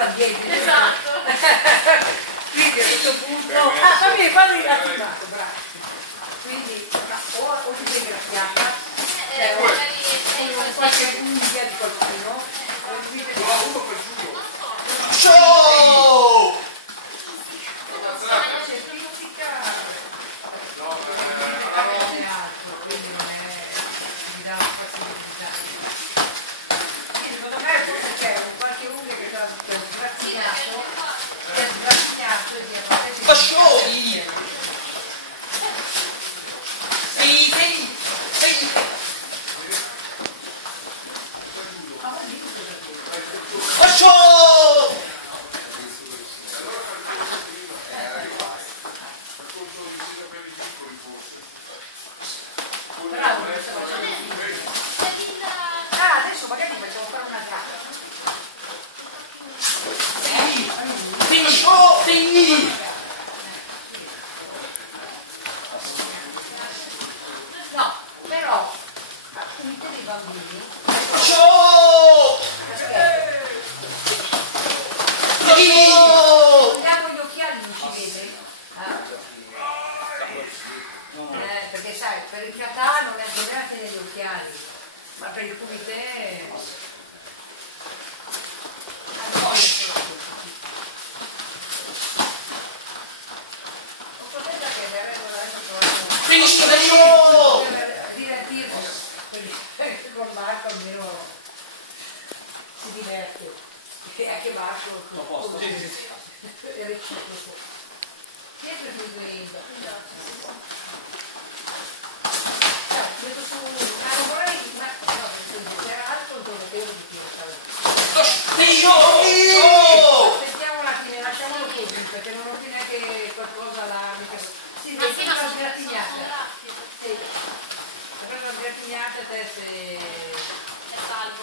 là dietro. Esatto. Quindi a questo punto... fammi attivato, bravo. Quindi o ti sei graffiata, con qualche unghia di qualcuno, o ti sei uno per giù. Show! adesso magari facciamo fare una gara. No, però unite dei bambini. Togliamo gli occhiali, non si vede. Perché sai, per il Qatar non è il problema che degli occhiali, ma per il comité... Finisci da show! Con Marco almeno si diverte, e anche Marco è reciproco. Chi è preferito? Metto su... non vorrei... no, se era alto non lo devo di più. Aspettiamo un attimo, lasciamolo così, perché non ho più neanche qualcosa là... Sì, ma sì, ma sono sgratignata. Sì. Ho preso una sgratignata a te se... È salvo.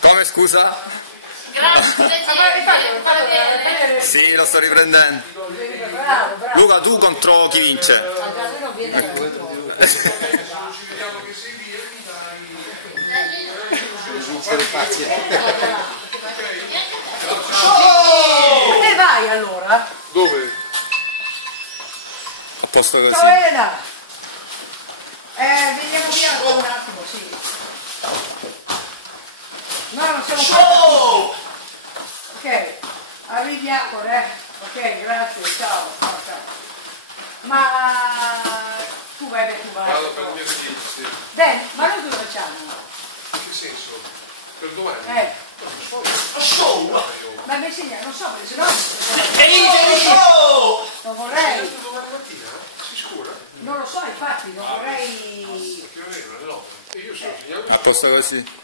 Come scusa? Grazie, Sì, lo sto riprendendo. Bravo. Luca, tu contro chi vince? Almeno viene da un po'. Se ci vediamo che sei via, mi dai... Dove vai allora? Dove? A posto così. Ciao Elena! Veniamo via un attimo, sì. No, non siamo Show! Ok, arriviamo, ok, grazie, ciao. Ma tu vai, Vado per il mio sì. Ben, ma noi dove facciamo? In che senso? Per domani? Show! Ma mi insegna, non so, perché sennò Show! non vorrei, Domani mattina? Sei sicura? non lo so, infatti, non vorrei... Più o meno, alle 9. E io sono segnato. A posto così.